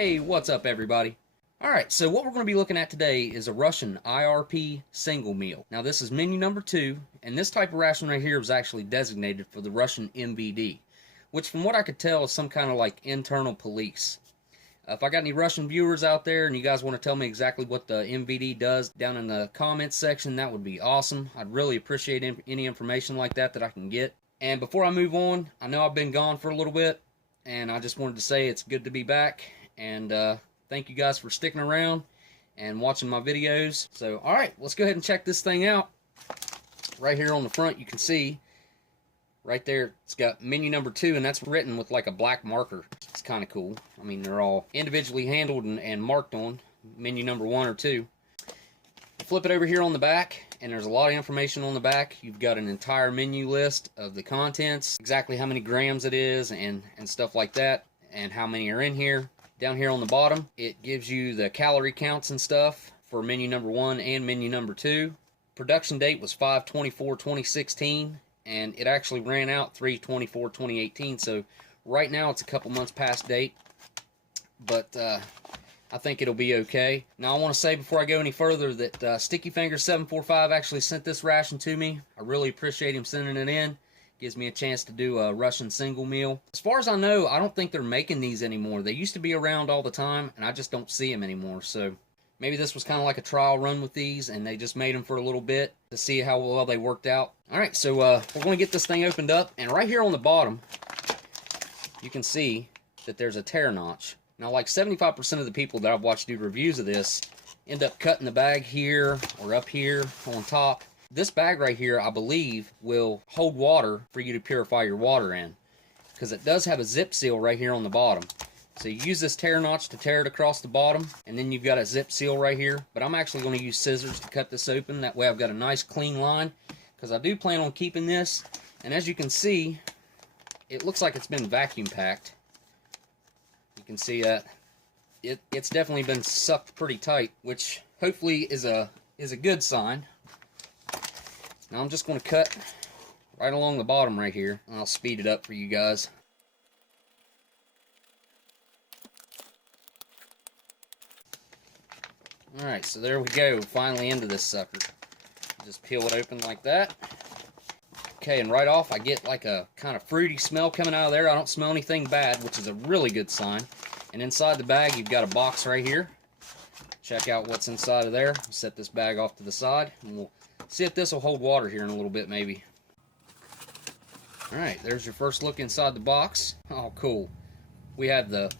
Hey, what's up everybody? Alright, so what we're going to be looking at today is a Russian IRP single meal. Now this is menu number 2, and this type of ration right here was actually designated for the Russian MVD, which from what I could tell is some kind of like internal police. If I got any Russian viewers out there and you guys want to tell me exactly what the MVD does down in the comments section, that would be awesome. I'd really appreciate any information like that I can get. And before I move on, I know I've been gone for a little bit, and I just wanted to say it's good to be back, and thank you guys for sticking around and watching my videos. So, alright, let's go ahead and check this thing out. Right here on the front, you can see, right there, it's got menu number 2, and that's written with like a black marker. It's kind of cool. I mean, they're all individually handled and marked on menu number 1 or 2. Flip it over here on the back, and there's a lot of information on the back. You've got an entire menu list of the contents, exactly how many grams it is, and stuff like that, and how many are in here. Down here on the bottom, it gives you the calorie counts and stuff for menu number 1 and menu number 2. Production date was 5/24/2016, and it actually ran out 3/24/2018, so right now it's a couple months past date, but I think it'll be okay. Now I want to say before I go any further that Sticky Fingers 745 actually sent this ration to me. I really appreciate him sending it in. Gives me a chance to do a Russian single meal. As far as I know, I don't think they're making these anymore. They used to be around all the time, and I just don't see them anymore. So maybe this was kind of like a trial run with these, and they just made them for a little bit to see how well they worked out. All right, so we're going to get this thing opened up, and right here on the bottom, you can see that there's a tear notch. Now, like 75% of the people that I've watched do reviews of this end up cutting the bag here or up here on top. This bag right here, I believe, will hold water for you to purify your water in, because it does have a zip seal right here on the bottom. So you use this tear notch to tear it across the bottom, and then you've got a zip seal right here. But I'm actually going to use scissors to cut this open. That way I've got a nice clean line, because I do plan on keeping this. And as you can see, it looks like it's been vacuum packed. You can see that it's definitely been sucked pretty tight, which hopefully is a good sign. Now I'm just going to cut right along the bottom right here, and I'll speed it up for you guys. Alright, so there we go, finally into this sucker. Just peel it open like that. Okay, and right off I get like a kind of fruity smell coming out of there. I don't smell anything bad, which is a really good sign. And inside the bag you've got a box right here. Check out what's inside of there. Set this bag off to the side, and we'll see if this will hold water here in a little bit maybe. Alright, there's your first look inside the box. Oh, cool. We have the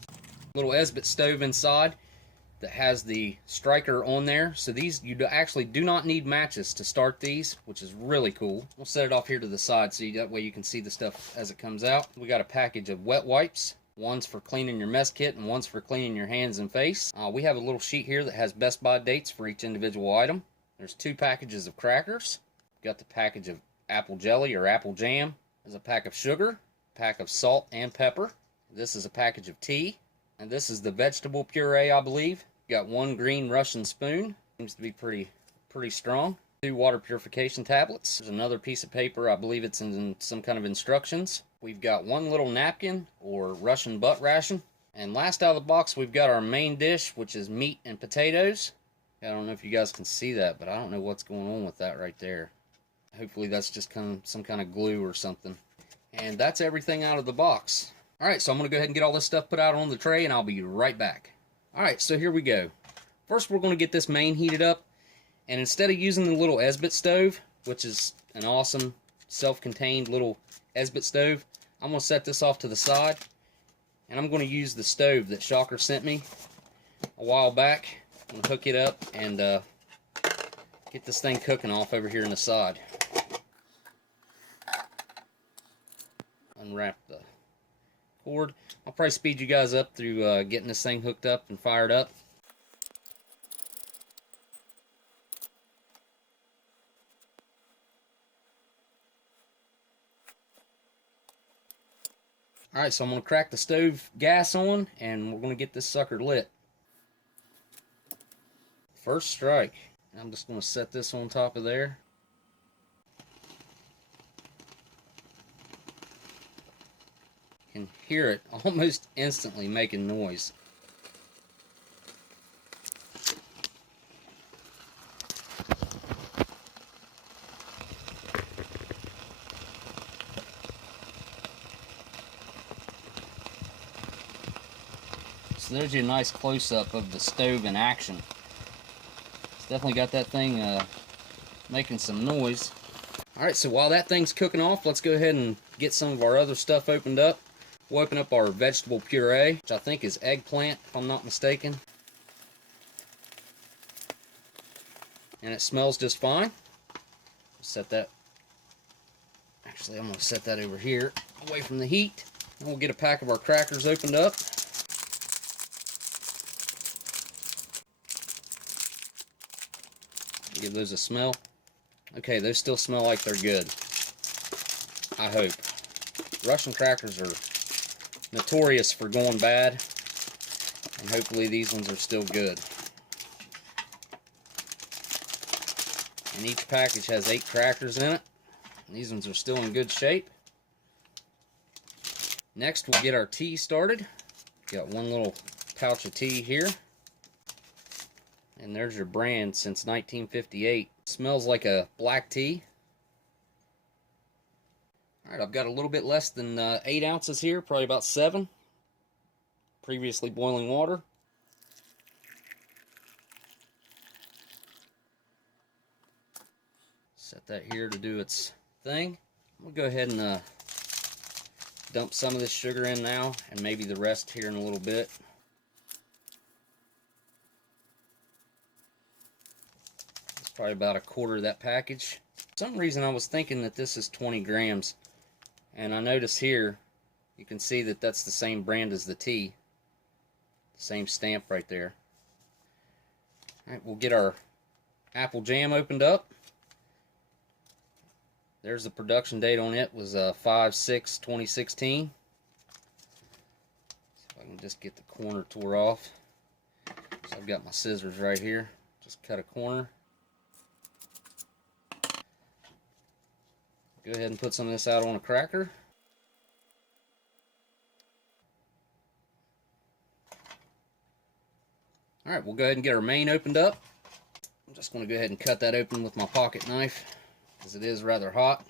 little Esbit stove inside that has the striker on there. So these, you actually do not need matches to start these, which is really cool. We'll set it off here to the side so that way you can see the stuff as it comes out. We got a package of wet wipes. One's for cleaning your mess kit and one's for cleaning your hands and face. We have a little sheet here that has best by dates for each individual item. There's 2 packages of crackers. Got the package of apple jelly or apple jam. There's a pack of sugar, a pack of salt and pepper. This is a package of tea. And this is the vegetable puree, I believe. Got 1 green Russian spoon. Seems to be pretty strong. 2 water purification tablets. There's another piece of paper. I believe it's in some kind of instructions. We've got 1 little napkin or Russian butt ration. And last out of the box, we've got our main dish, which is meat and potatoes. I don't know if you guys can see that, but I don't know what's going on with that right there. Hopefully that's just some kind of glue or something. And that's everything out of the box. Alright, so I'm going to go ahead and get all this stuff put out on the tray, and I'll be right back. Alright, so here we go. First we're going to get this main heated up, and instead of using the little Esbit stove, which is an awesome self-contained little Esbit stove, I'm going to set this off to the side, and I'm going to use the stove that Shocker sent me a while back. I'm going to hook it up and get this thing cooking off over here on the side. Unwrap the cord. I'll probably speed you guys up through getting this thing hooked up and fired up. Alright, so I'm going to crack the stove gas on, and we're going to get this sucker lit. First strike. I'm just going to set this on top of there. You can hear it almost instantly making noise. so there's your nice close-up of the stove in action. It's definitely got that thing making some noise. Alright, so while that thing's cooking off, let's go ahead and get some of our other stuff opened up. We'll open up our vegetable puree, which I think is eggplant, if I'm not mistaken. And it smells just fine. Set that. Actually, I'm going to set that over here, away from the heat. And we'll get a pack of our crackers opened up. Give those a smell. Okay, those still smell like they're good. I hope. Russian crackers are notorious for going bad, and hopefully these ones are still good. And each package has 8 crackers in it, and these ones are still in good shape. Next, we'll get our tea started. Got one little pouch of tea here. And there's your brand since 1958. Smells like a black tea. Alright, I've got a little bit less than 8 ounces here, probably about 7. Previously boiling water. Set that here to do its thing. We'll go ahead and dump some of this sugar in now, and maybe the rest here in a little bit. Probably about a quarter of that package. For some reason I was thinking that this is 20 grams, and I notice here you can see that that's the same brand as the tea, the same stamp right there. Alright, we'll get our apple jam opened up. There's the production date on it, was 5/6/2016. See if I can just get the corner tore off. So I've got my scissors right here, just cut a corner. Go ahead and put some of this out on a cracker. Alright, we'll go ahead and get our main opened up. I'm just going to go ahead and cut that open with my pocket knife, because it is rather hot.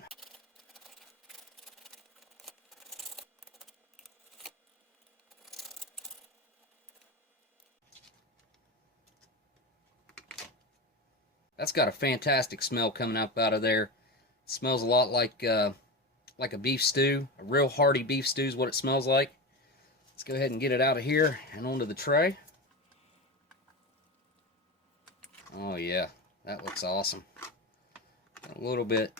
That's got a fantastic smell coming up out of there. Smells a lot like a beef stew. A real hearty beef stew is what it smells like. Let's go ahead and get it out of here and onto the tray. Oh yeah, that looks awesome. Got a little bit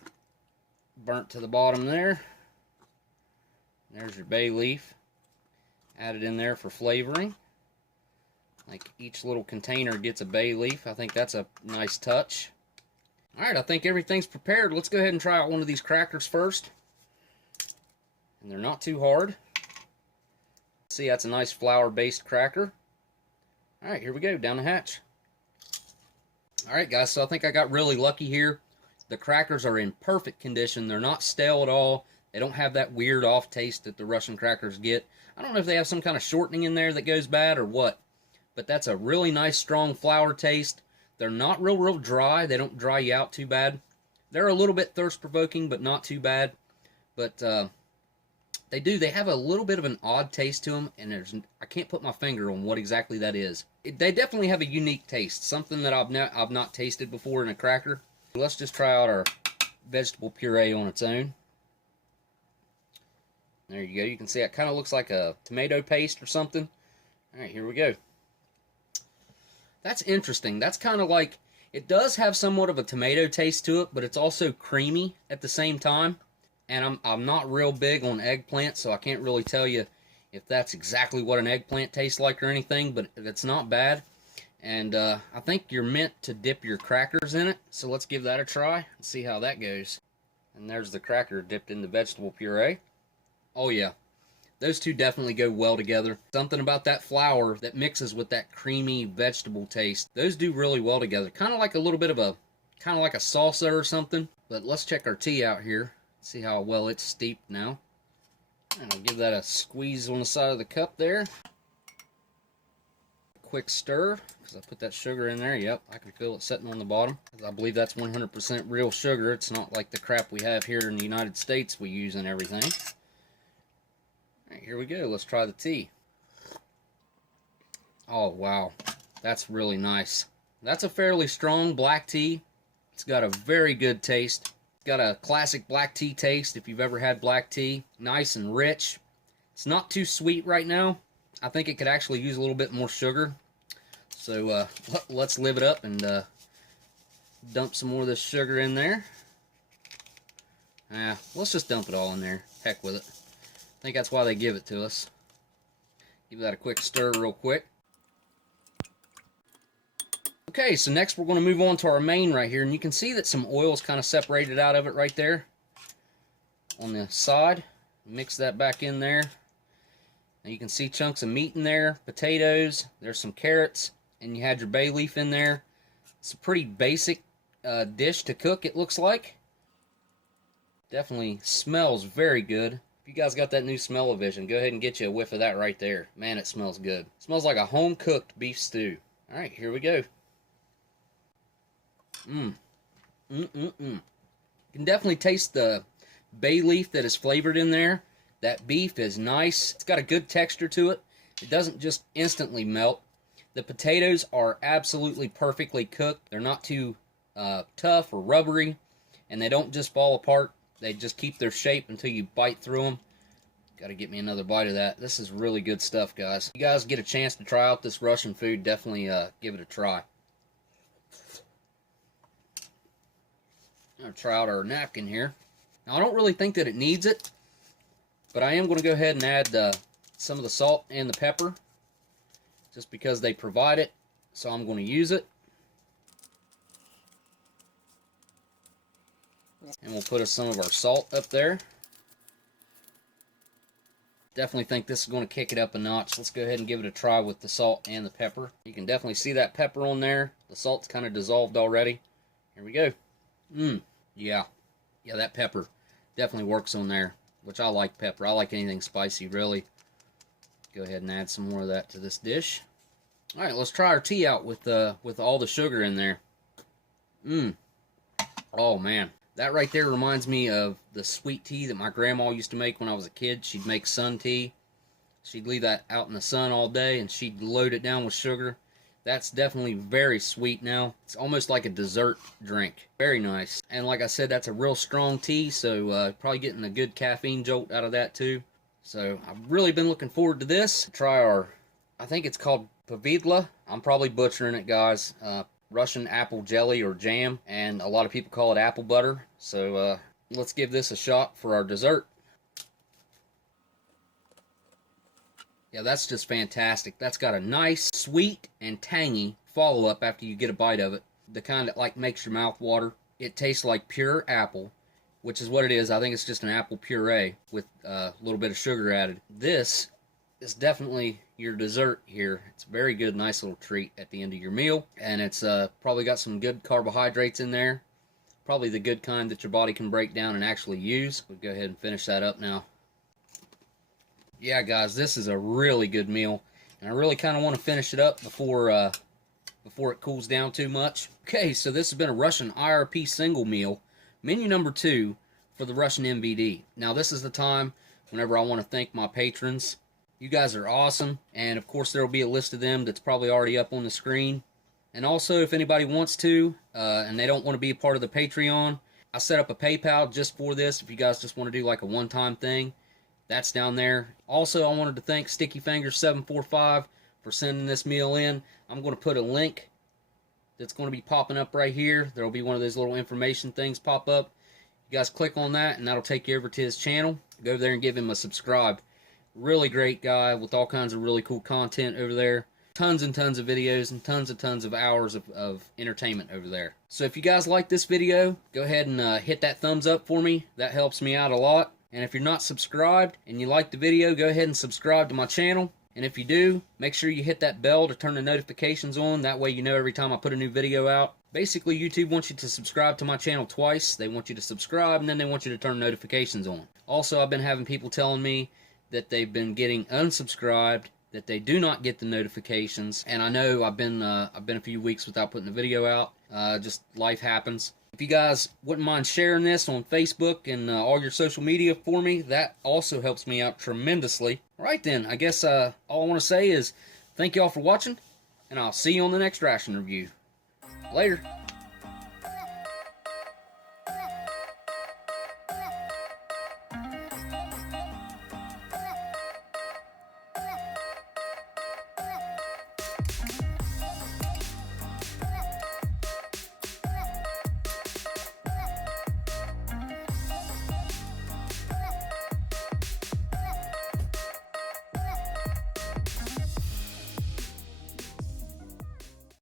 burnt to the bottom there. There's your bay leaf. Added in there for flavoring. Like each little container gets a bay leaf. I think that's a nice touch. Alright, I think everything's prepared. Let's go ahead and try out one of these crackers first. And they're not too hard. See, that's a nice flour-based cracker. Alright, here we go, down the hatch. Alright guys, so I think I got really lucky here. The crackers are in perfect condition. They're not stale at all. They don't have that weird off taste that the Russian crackers get. I don't know if they have some kind of shortening in there that goes bad or what. But that's a really nice, strong flour taste. They're not real dry. They don't dry you out too bad. They're a little bit thirst-provoking, but not too bad. But they have a little bit of an odd taste to them, and I can't put my finger on what exactly that is. They definitely have a unique taste, something that I've not tasted before in a cracker. Let's just try out our vegetable puree on its own. There you go. You can see it kind of looks like a tomato paste or something. All right, here we go. That's interesting. That's kind of like, it does have somewhat of a tomato taste to it, but it's also creamy at the same time. And I'm not real big on eggplant, so I can't really tell you if that's exactly what an eggplant tastes like or anything, but it's not bad. And I think you're meant to dip your crackers in it, so let's give that a try and see how that goes. And there's the cracker dipped in the vegetable puree. Oh yeah. Those two definitely go well together. Something about that flour that mixes with that creamy vegetable taste. Those do really well together. Kind of like a little bit of a, kind of like a salsa or something. But let's check our tea out here. See how well it's steeped now. And I'll give that a squeeze on the side of the cup there. Quick stir, because I put that sugar in there. Yep, I can feel it sitting on the bottom. I believe that's 100% real sugar. It's not like the crap we have here in the United States we use and everything. Alright, here we go. Let's try the tea. Oh, wow. That's really nice. That's a fairly strong black tea. It's got a very good taste. It's got a classic black tea taste if you've ever had black tea. Nice and rich. It's not too sweet right now. I think it could actually use a little bit more sugar. So let's live it up and dump some more of this sugar in there. Let's just dump it all in there. Heck with it. I think that's why they give it to us. Give that a quick stir real quick. Okay, so next we're going to move on to our main right here, and you can see that some oil is kind of separated out of it right there on the side. Mix that back in there. Now you can see chunks of meat in there, potatoes, there's some carrots, and you had your bay leaf in there. It's a pretty basic dish to cook, it looks like. Definitely smells very good. If you guys got that new smell-o-vision, go ahead and get you a whiff of that right there. Man, it smells good. It smells like a home-cooked beef stew. Alright, here we go. You can definitely taste the bay leaf that is flavored in there. That beef is nice. It's got a good texture to it. It doesn't just instantly melt. The potatoes are absolutely perfectly cooked. They're not too tough or rubbery, and they don't just fall apart. They just keep their shape until you bite through them. Got to get me another bite of that. This is really good stuff, guys. If you guys get a chance to try out this Russian food, definitely give it a try. I'm going to try out our napkin here. Now, I don't really think that it needs it, but I am going to go ahead and add some of the salt and the pepper, just because they provide it, so I'm going to use it. And we'll put some of our salt up there. Definitely think this is going to kick it up a notch. Let's go ahead and give it a try with the salt and the pepper. You can definitely see that pepper on there. The salt's kind of dissolved already. Here we go. Yeah, that pepper definitely works on there, which I like pepper. I like anything spicy, really. Go ahead and add some more of that to this dish. All right, let's try our tea out with all the sugar in there. Oh, man. That right there reminds me of the sweet tea that my grandma used to make when I was a kid. She'd make sun tea. She'd leave that out in the sun all day, and she'd load it down with sugar. That's definitely very sweet now. It's almost like a dessert drink. Very nice. And like I said, that's a real strong tea, so probably getting a good caffeine jolt out of that too. So I've really been looking forward to this. Try our, I think it's called pavidla. I'm probably butchering it, guys. Russian apple jelly or jam, and a lot of people call it apple butter. So let's give this a shot for our dessert. Yeah, that's just fantastic. That's got a nice, sweet, and tangy follow-up after you get a bite of it. The kind that like makes your mouth water. It tastes like pure apple, which is what it is. I think it's just an apple puree with a little bit of sugar added. This is definitely your dessert here. It's a very good, nice little treat at the end of your meal. And it's probably got some good carbohydrates in there. Probably the good kind that your body can break down and actually use. We'll go ahead and finish that up now. Yeah, guys, this is a really good meal, and I really kind of want to finish it up before it cools down too much. Okay, so this has been a Russian IRP single meal, menu number 2 for the Russian MVD. Now, this is the time whenever I want to thank my patrons. You guys are awesome, and of course there will be a list of them that's probably already up on the screen. And also, if anybody wants to, and they don't want to be a part of the Patreon, I set up a PayPal just for this. If you guys just want to do like a one-time thing, that's down there. Also, I wanted to thank StickyFingers745 for sending this meal in. I'm going to put a link that's going to be popping up right here. There will be one of those little information things pop up. You guys click on that, and that'll take you over to his channel. Go there and give him a subscribe. Really great guy with all kinds of really cool content over there. Tons and tons of videos and tons of hours of entertainment over there. So if you guys like this video, go ahead and hit that thumbs up for me. That helps me out a lot. And if you're not subscribed and you like the video, go ahead and subscribe to my channel. And if you do, make sure you hit that bell to turn the notifications on. That way you know every time I put a new video out. Basically, YouTube wants you to subscribe to my channel twice. They want you to subscribe, and then they want you to turn notifications on. Also, I've been having people telling me that they've been getting unsubscribed, that they do not get the notifications. And I know I've been a few weeks without putting the video out. Just life happens. If you guys wouldn't mind sharing this on Facebook and all your social media for me, that also helps me out tremendously. All right then, I guess all I want to say is Thank you all for watching, and I'll see you on the next ration review. Later.